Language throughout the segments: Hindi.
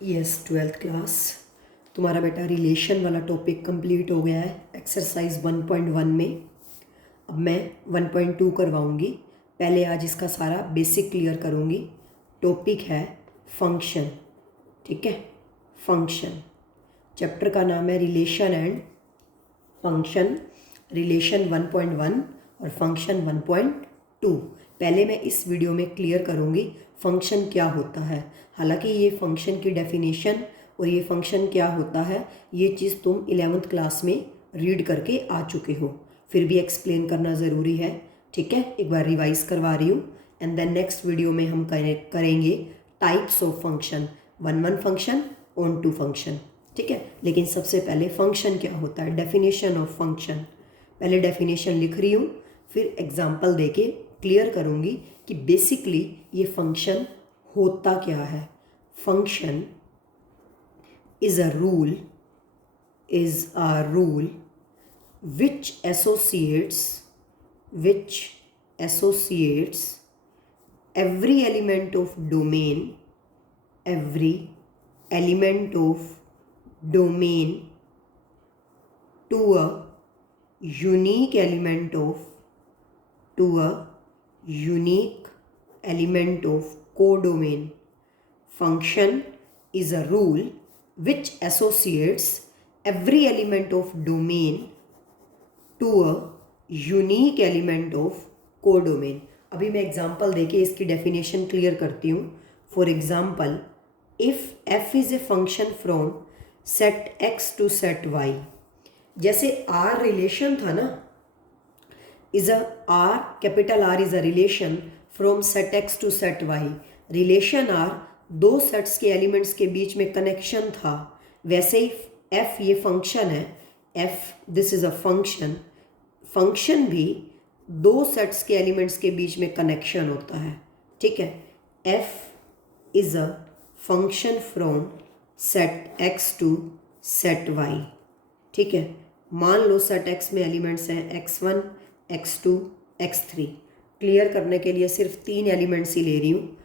यस, ट्वेल्थ क्लास तुम्हारा बेटा रिलेशन वाला टॉपिक कंप्लीट हो गया है एक्सरसाइज 1.1 में। अब मैं 1.2 करवाऊंगी। पहले आज इसका सारा बेसिक क्लियर करूंगी। टॉपिक है फंक्शन, ठीक है। फंक्शन चैप्टर का नाम है रिलेशन एंड फंक्शन, रिलेशन 1.1 और फंक्शन 1.2। पहले मैं इस वीडियो में क्लियर करूंगी फंक्शन क्या होता है। हालांकि ये फंक्शन की डेफिनेशन और ये फंक्शन क्या होता है ये चीज़ तुम 11th क्लास में रीड करके आ चुके हो, फिर भी एक्सप्लेन करना ज़रूरी है, ठीक है। एक बार रिवाइज करवा रही हूँ एंड देन नेक्स्ट वीडियो में हम करेंगे types of function, 1 function, on 2 function, ठीक है। लेकिन सबसे पहले फंक्शन क्या होता है, डेफिनेशन ऑफ फंक्शन। पहले डेफिनेशन लिख रही हूँ, फिर एग्जाम्पल देके क्लियर करूँगी कि बेसिकली ये फंक्शन होता क्या है। Function is a rule which associates every element of domain to a unique element of codomain. Function is a rule which associates every element of domain to a unique element of codomain. अभी मैं एग्जाम्पल देके इसकी डेफिनेशन क्लियर करती हूँ। For example, if f is a function from set x to set y, जैसे r रिलेशन था ना, capital R is a relation from set x to set y। Relation R दो सेट्स के एलिमेंट्स के बीच में कनेक्शन था, वैसे ही f ये फंक्शन है, f this is a function भी दो सेट्स के एलिमेंट्स के बीच में कनेक्शन होता है, ठीक है। f is a function from set x to set y, ठीक है। मान लो सेट x में एलिमेंट्स हैं x1, x2, x3। क्लियर करने के लिए सिर्फ 3 एलिमेंट्स ही ले रही हूँ।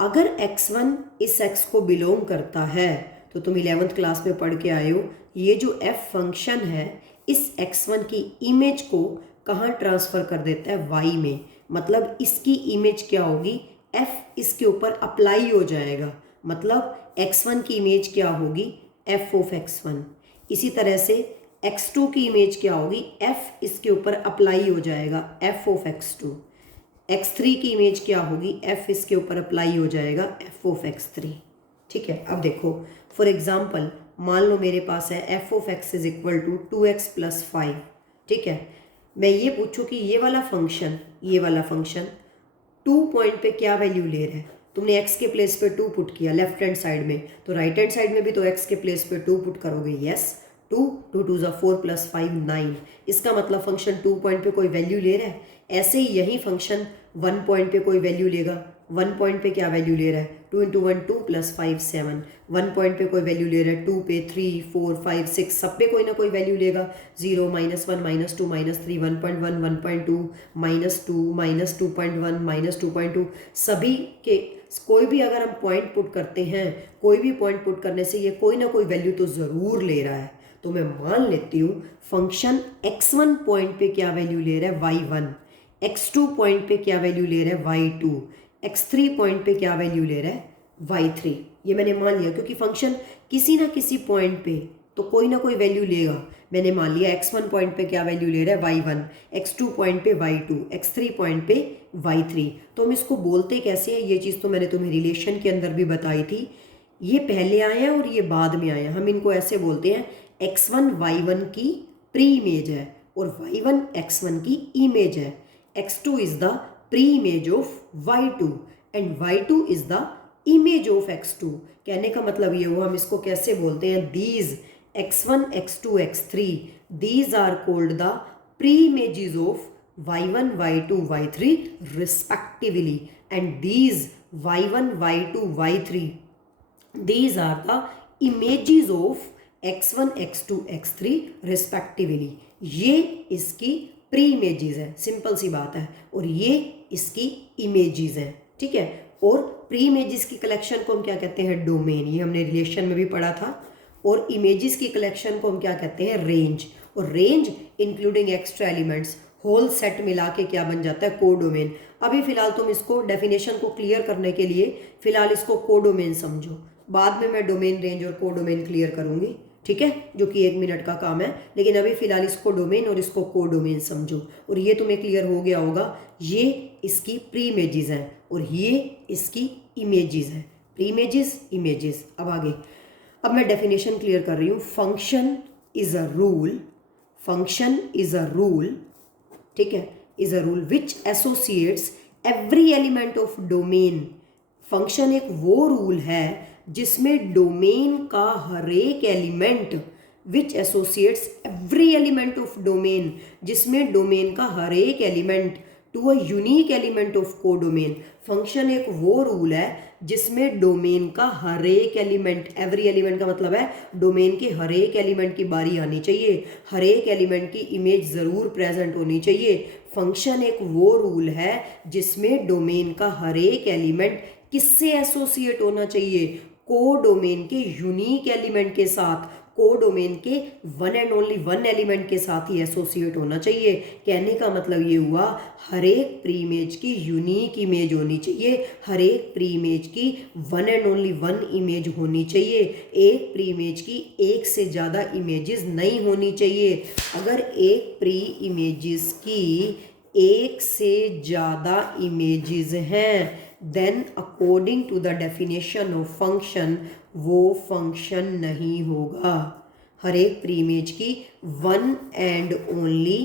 अगर x1 इस x को बिलोंग करता है तो तुम 11th क्लास में पढ़ के आए हो, ये जो f फंक्शन है इस x1 की इमेज को कहाँ ट्रांसफ़र कर देता है, y में। मतलब इसकी इमेज क्या होगी, f इसके ऊपर अप्लाई हो जाएगा, मतलब x1 की इमेज क्या होगी, f ऑफ x1। इसी तरह से x2 की इमेज क्या होगी, f इसके ऊपर अप्लाई हो जाएगा, f ऑफ x2। x3 की इमेज क्या होगी, f इसके ऊपर अप्लाई हो जाएगा, f ऑफ x3, ठीक है। अब देखो फॉर एग्जाम्पल, मान लो मेरे पास है f of x is equal to 2x plus 5, ठीक है। मैं ये पूछूं कि ये वाला फंक्शन 2 पॉइंट पे क्या वैल्यू ले रहा है। तुमने x के प्लेस पे 2 पुट किया लेफ्ट हैंड साइड में, तो राइट हैंड साइड में भी तो x के प्लेस पे 2 पुट करोगे। Yes, 2 2 2 4 plus 5 9। इसका मतलब फंक्शन 2 पॉइंट पे कोई वैल्यू ले रहा है। ऐसे ही यही फंक्शन 1 पॉइंट पे कोई वैल्यू लेगा। 1 पॉइंट पे क्या वैल्यू ले रहा है, 2 इंटू 1 2 प्लस 5 7। 1 पॉइंट पे कोई वैल्यू ले रहा है, 2 पे 3 4 5 6, सब पे कोई ना कोई वैल्यू लेगा। 0 -1 -2 -3 1.1 1.2 -2 -2.1 -2.2, सभी के कोई भी अगर हम पॉइंट पुट करते हैं, कोई भी पॉइंट पुट करने से ये कोई ना कोई वैल्यू तो ज़रूर ले रहा है। तो मैं मान लेती हूँ फंक्शन x1 पॉइंट पे क्या वैल्यू ले रहा है, y1। x2 पॉइंट पे क्या वैल्यू ले रहा है, y2। x3 पॉइंट पे क्या वैल्यू ले रहा है, y3। ये मैंने मान लिया क्योंकि फंक्शन किसी ना किसी पॉइंट पे तो कोई ना कोई वैल्यू लेगा। मैंने मान लिया x1 पॉइंट पे क्या वैल्यू ले रहा है, y1, x2 पॉइंट पे y2, x3 पॉइंट पे y3। तो हम इसको बोलते कैसे हैं, ये चीज़ तो मैंने तुम्हें रिलेशन के अंदर भी बताई थी। ये पहले आया और ये बाद में आया। हम इनको ऐसे बोलते हैं x1 y1 की प्री इमेज है और y1 x1 की इमेज है। x2 is the pre image of y2 and y2 is the image of x2। कहने का मतलब ये हुआ, हम इसको कैसे बोलते हैं, these x1 x2 x3 these are called the pre-images of y1 y2 y3 respectively, and these y1 y2 y3 these are the images of x1 x2 x3 respectively। ये इसकी प्री इमेजेस है, सिंपल सी बात है, और ये इसकी इमेजेस हैं, ठीक है। और प्री इमेजेस की कलेक्शन को हम क्या कहते हैं, डोमेन। ये हमने रिलेशन में भी पढ़ा था। और इमेजेस की कलेक्शन को हम क्या कहते हैं, रेंज। और range including extra elements, whole set मिला के क्या बन जाता है, कोडोमेन। अभी फिलहाल तुम इसको डेफिनेशन को क्लियर करने के लिए फिलहाल इसको कोडोमेन समझो, बाद में मैं डोमेन, रेंज और कोडोमेन क्लियर करूंगी, ठीक है, जो कि 1 मिनट का काम है। लेकिन अभी फिलहाल इसको डोमेन और इसको कोडोमेन समझो। और ये तुम्हें क्लियर हो गया होगा, ये इसकी प्री इमेजेस हैं और ये इसकी इमेजेस हैं। Pre images, images. अब आगे, अब मैं डेफिनेशन क्लियर कर रही हूँ। Function is a rule, function is a rule, ठीक है, is a rule which associates every element of domain. Function एक वो रूल है जिसमें डोमेन का हर एक element, which associates every element of domain, जिसमें डोमेन का हर एक element to a unique element of codomain. Function एक वो रूल है जिसमें डोमेन का हर एक एलिमेंट, एवरी एलिमेंट का मतलब है डोमेन के हर एक एलिमेंट की बारी आनी चाहिए, हर एक एलिमेंट की इमेज ज़रूर प्रेजेंट होनी चाहिए। फंक्शन एक वो रूल है जिसमें डोमेन का हर एक एलिमेंट किससे एसोसिएट होना चाहिए, कोडोमेन के यूनिक एलिमेंट के साथ, कोडोमेन के one and only one element के साथ ही एसोसिएट होना चाहिए। कहने का मतलब ये हुआ, हर एक प्री इमेज की यूनिक इमेज होनी चाहिए, हर एक प्री इमेज की one and only one image होनी चाहिए। एक प्री इमेज की एक से ज़्यादा इमेजेस नहीं होनी चाहिए। अगर एक प्री इमेजेस की एक से ज़्यादा इमेजेस हैं, then according to the definition of function वो फंक्शन नहीं होगा। हर एक प्री इमेज की one and only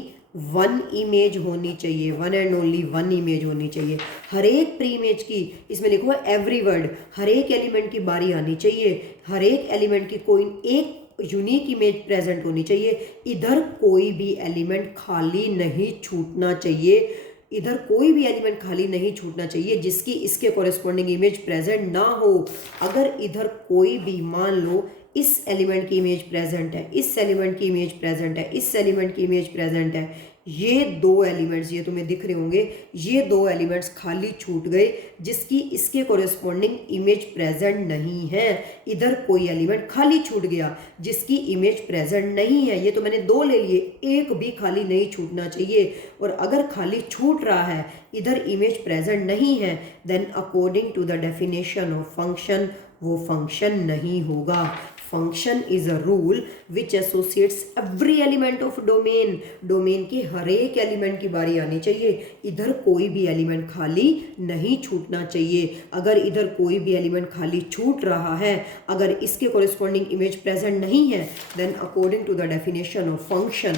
one image होनी चाहिए, one and only one image होनी चाहिए। हर एक प्री इमेज की, इसमें लिखो है एवरी वर्ड, हर एक एलिमेंट की बारी आनी चाहिए, हर एक एलिमेंट की कोई एक यूनिक इमेज प्रेजेंट होनी चाहिए। इधर कोई भी एलिमेंट खाली नहीं छूटना चाहिए, इधर कोई भी एलिमेंट खाली नहीं छूटना चाहिए जिसकी इसके कॉरेस्पॉन्डिंग इमेज प्रेजेंट ना हो। अगर इधर कोई भी, मान लो इस एलिमेंट की इमेज प्रेजेंट है, इस एलिमेंट की इमेज प्रेजेंट है, इस एलिमेंट की इमेज प्रेजेंट है, ये दो एलिमेंट्स, ये तुम्हें दिख रहे होंगे, ये दो एलिमेंट्स खाली छूट गए जिसकी इसके कॉरेस्पॉन्डिंग इमेज प्रेजेंट नहीं है। इधर कोई एलिमेंट खाली छूट गया जिसकी इमेज प्रेजेंट नहीं है, ये तो मैंने दो ले लिए, एक भी खाली नहीं छूटना चाहिए। और अगर खाली छूट रहा है, इधर इमेज प्रेजेंट नहीं है, then according to the definition of function वो फंक्शन नहीं होगा। Function is a rule which associates every element of domain, domain के हर एक एलिमेंट की बारी आनी चाहिए, इधर कोई भी एलिमेंट खाली नहीं छूटना चाहिए। अगर इधर कोई भी एलिमेंट खाली छूट रहा है, अगर इसके कॉरेस्पॉन्डिंग इमेज प्रेजेंट नहीं है, then according to the definition of function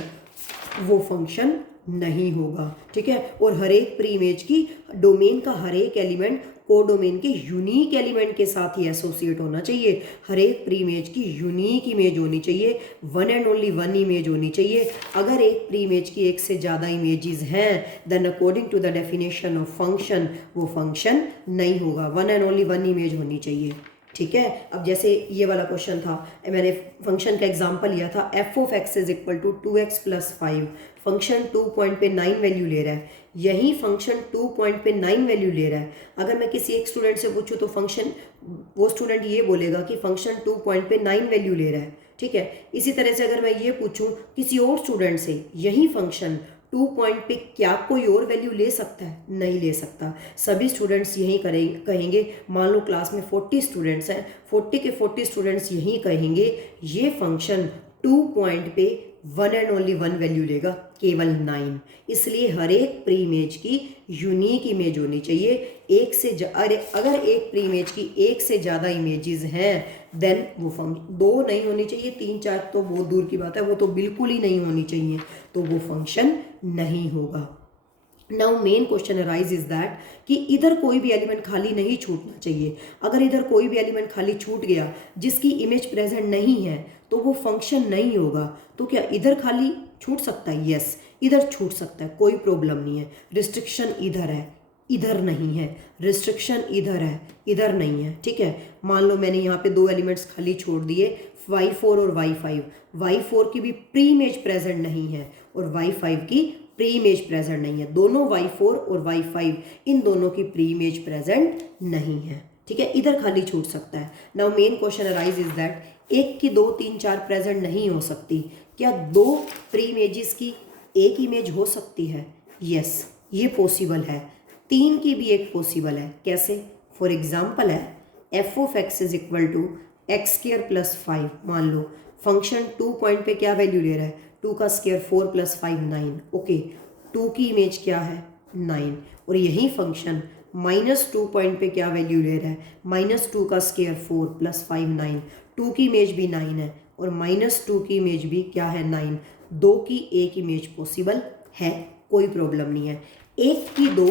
वो फंक्शन नहीं होगा, ठीक है। और हर एक प्री इमेज की डोमेन का हर एक एलिमेंट कोडोमेन के यूनिक एलिमेंट के साथ ही एसोसिएट होना चाहिए, हर एक प्री इमेज की यूनिक इमेज होनी चाहिए, one and only one image होनी चाहिए। अगर एक प्री इमेज की एक से ज़्यादा इमेजेस हैं, then according to the definition of function वो फंक्शन नहीं होगा, one and only one image होनी चाहिए, ठीक है। अब जैसे ये वाला क्वेश्चन था, मैंने फंक्शन का एग्जांपल लिया था, f of x is equal to 2x + 5, function 2 point पे 9 वैल्यू ले रहा है, यही फंक्शन 2 पॉइंट पे 9 वैल्यू ले रहा है। अगर मैं किसी एक स्टूडेंट से पूछूं तो फंक्शन, वो स्टूडेंट ये बोलेगा कि फंक्शन 2 पॉइंट पे 9 वैल्यू ले रहा है, ठीक है। इसी तरह से अगर मैं ये पूछूं किसी और स्टूडेंट से, यही फंक्शन 2 पॉइंट पे क्या कोई और वैल्यू ले सकता है? नहीं ले सकता। सभी स्टूडेंट्स यही कहेंगे, मान लो क्लास में 40 स्टूडेंट्स हैं, 40 के 40 स्टूडेंट्स यही कहेंगे ये फंक्शन 2 पॉइंट पे one and only one value लेगा, केवल 9। इसलिए हर एक प्री इमेज की यूनिक इमेज होनी चाहिए, एक से अगर एक प्री इमेज की एक से ज़्यादा इमेजेस हैं, देन वो फंक्शन, दो नहीं होनी चाहिए, 3 4 तो बहुत दूर की बात है, वो तो बिल्कुल ही नहीं होनी चाहिए, तो वो फंक्शन नहीं होगा। Now main question arise is that कि इधर कोई भी एलिमेंट खाली नहीं छूटना चाहिए। अगर इधर कोई भी एलिमेंट खाली छूट गया जिसकी इमेज प्रेजेंट नहीं है तो वो फंक्शन नहीं होगा। तो क्या इधर खाली छूट सकता है? यस, इधर छूट सकता है, कोई प्रॉब्लम नहीं है। रिस्ट्रिक्शन इधर है, इधर नहीं है, रिस्ट्रिक्शन इधर है, इधर नहीं है, ठीक है। मान लो मैंने यहाँ पे दो एलिमेंट्स खाली छोड़ दिए, y4 और y5, y4 की भी प्री इमेज प्रेजेंट नहीं है और y5 की प्री इमेज प्रेजेंट नहीं है। दोनों y4 और y5 इन दोनों की प्री इमेज प्रेजेंट नहीं है, ठीक है, इधर खाली छूट सकता है। Now main question arise is that एक की 2 3 4 प्रेजेंट नहीं हो सकती, क्या दो प्री इमेजेस की एक इमेज हो सकती है? यस, ये पॉसिबल है। 3 की भी एक पॉसिबल है, कैसे? फॉर एग्जाम्पल है f of x is equal to x square plus 5। मान लो फंक्शन 2 पॉइंट पे क्या वैल्यू ले रहा है? 2 का स्क्वायर 4 प्लस 5 9। ओके, 2 की इमेज क्या है? 9। और यही फंक्शन -2 पॉइंट पे क्या वैल्यू ले रहा है? -2 का स्क्वायर 4 प्लस 5 9। 2 की इमेज भी 9 है और -2 की इमेज भी क्या है? 9। 2 की एक इमेज पॉसिबल है, कोई प्रॉब्लम नहीं है। 1 की 2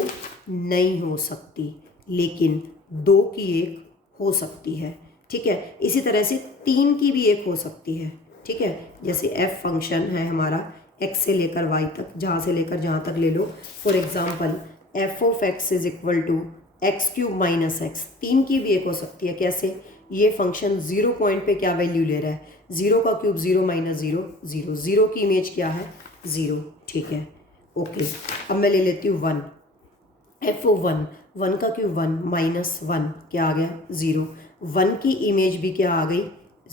नहीं हो सकती, लेकिन 2 की एक हो सकती है, ठीक है। इसी तरह से 3 की भी एक हो सकती है, ठीक है। जैसे f फंक्शन है हमारा x से लेकर y तक, जहाँ से लेकर जहाँ तक ले लो। For example f of x is equal to x cube minus x. 3 की भी एक हो सकती है, कैसे? ये फंक्शन 0 पॉइंट पे क्या वैल्यू ले रहा है? 0 का क्यूब 0 माइनस 0 0। 0 की इमेज क्या है? 0, ठीक है। ओके, अब मैं ले लेती हूँ 1। एफ ओ 1, 1 का क्यूब 1 माइनस 1 क्या आ गया? 0। 1 की इमेज भी क्या आ गई?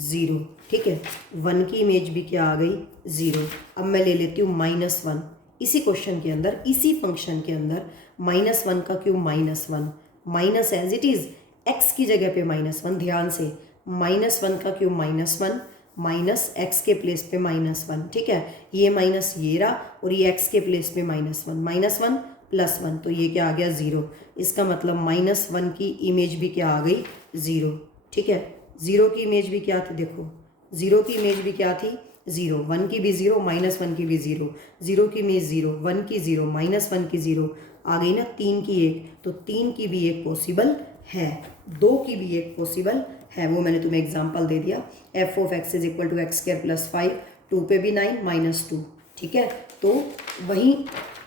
0, ठीक है। 1 की इमेज भी क्या आ गई? 0। अब मैं ले लेती हूँ -1। इसी क्वेश्चन के अंदर, इसी फंक्शन के अंदर -1 का cube -1 minus as it is x की जगह पे -1। ध्यान से, -1 का क्यूब -1 माइनस एक्स के प्लेस पे -1, ठीक है। ये माइनस ये रहा और ये x के प्लेस पे -1 प्लस 1, तो ये क्या आ गया? 0। इसका मतलब -1 की इमेज भी क्या आ गई? 0, ठीक है। 0 की इमेज भी क्या थी? देखो 0 की इमेज भी क्या थी? 0। 1 की भी 0, -1 की भी 0। 0 की इमेज 0, 1 की 0, -1 की 0 आ गई ना। 3 की एक, तो 3 की भी एक पॉसिबल है। 2 की भी एक पॉसिबल है, वो मैंने तुम्हें एग्जांपल दे दिया। F of x is equal to x square plus 5। 2 पे भी 9 -2, ठीक है। तो वही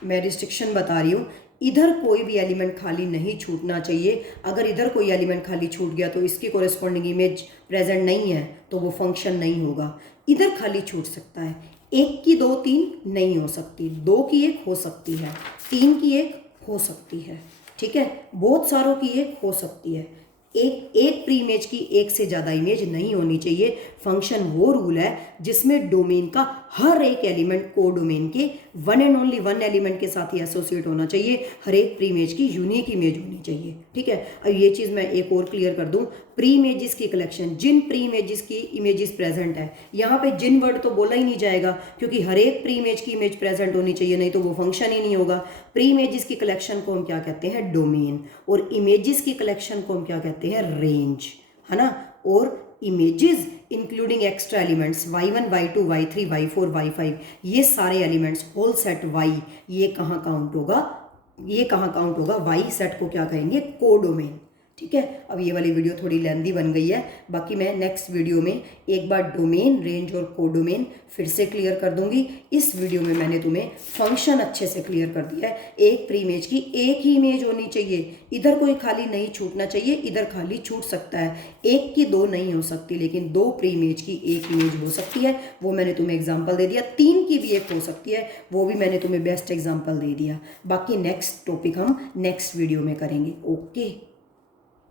मैं रिस्ट्रिक्शन बता रही हूँ, इधर कोई भी एलिमेंट खाली नहीं छूटना चाहिए। अगर इधर कोई एलिमेंट खाली छूट गया तो इसकी कोरेस्पॉन्डिंग इमेज प्रेजेंट नहीं है, तो वो फंक्शन नहीं होगा। इधर खाली छूट सकता है। 1 की 2 3 नहीं हो सकती, 2 की एक हो सकती है, 3 की एक हो सकती है, ठीक है। बहुत सारों की एक हो सकती है। एक प्री इमेज की एक से ज़्यादा इमेज नहीं होनी चाहिए। फंक्शन वो रूल है जिसमें डोमेन का हर एक एलिमेंट को डोमेन के one and only one element के साथ ही एसोसिएट होना चाहिए। हर एक प्री इमेज की यूनिक इमेज होनी चाहिए, ठीक है। अब ये चीज़ मैं एक और क्लियर कर दूं, प्री इमेजेस की कलेक्शन, जिन प्री इमेजेस की इमेजेस प्रेजेंट है, यहाँ पे जिन वर्ड तो बोला ही नहीं जाएगा, क्योंकि हर एक प्री इमेज की इमेज प्रेजेंट होनी चाहिए, नहीं तो वो फंक्शन ही नहीं होगा। प्री इमेजेस की कलेक्शन को हम क्या कहते हैं? डोमेन। और इमेजेस की कलेक्शन को हम क्या कहते हैं? रेंज, है ना। और images including extra elements y1 y2 y3 y4 y5, ये सारे एलिमेंट्स होल सेट y, ये कहाँ काउंट होगा? ये कहाँ काउंट होगा? y सेट को क्या कहेंगे? कोडोमेन, ठीक है। अब ये वाली वीडियो थोड़ी लेंदी बन गई है, बाकी मैं नेक्स्ट वीडियो में एक बार डोमेन, रेंज और कोडोमेन फिर से क्लियर कर दूंगी। इस वीडियो में मैंने तुम्हें फंक्शन अच्छे से क्लियर कर दिया है। एक प्री इमेज की एक ही इमेज होनी चाहिए, इधर कोई खाली नहीं छूटना चाहिए, इधर खाली छूट सकता है। 1 की 2 नहीं हो सकती, लेकिन 2 प्री इमेज की एक इमेज हो सकती है, वो मैंने तुम्हें एग्जाम्पल दे दिया। 3 की भी एक हो सकती है, वो भी मैंने तुम्हें बेस्ट एग्जाम्पल दे दिया। बाकी नेक्स्ट टॉपिक हम नेक्स्ट वीडियो में करेंगे। ओके।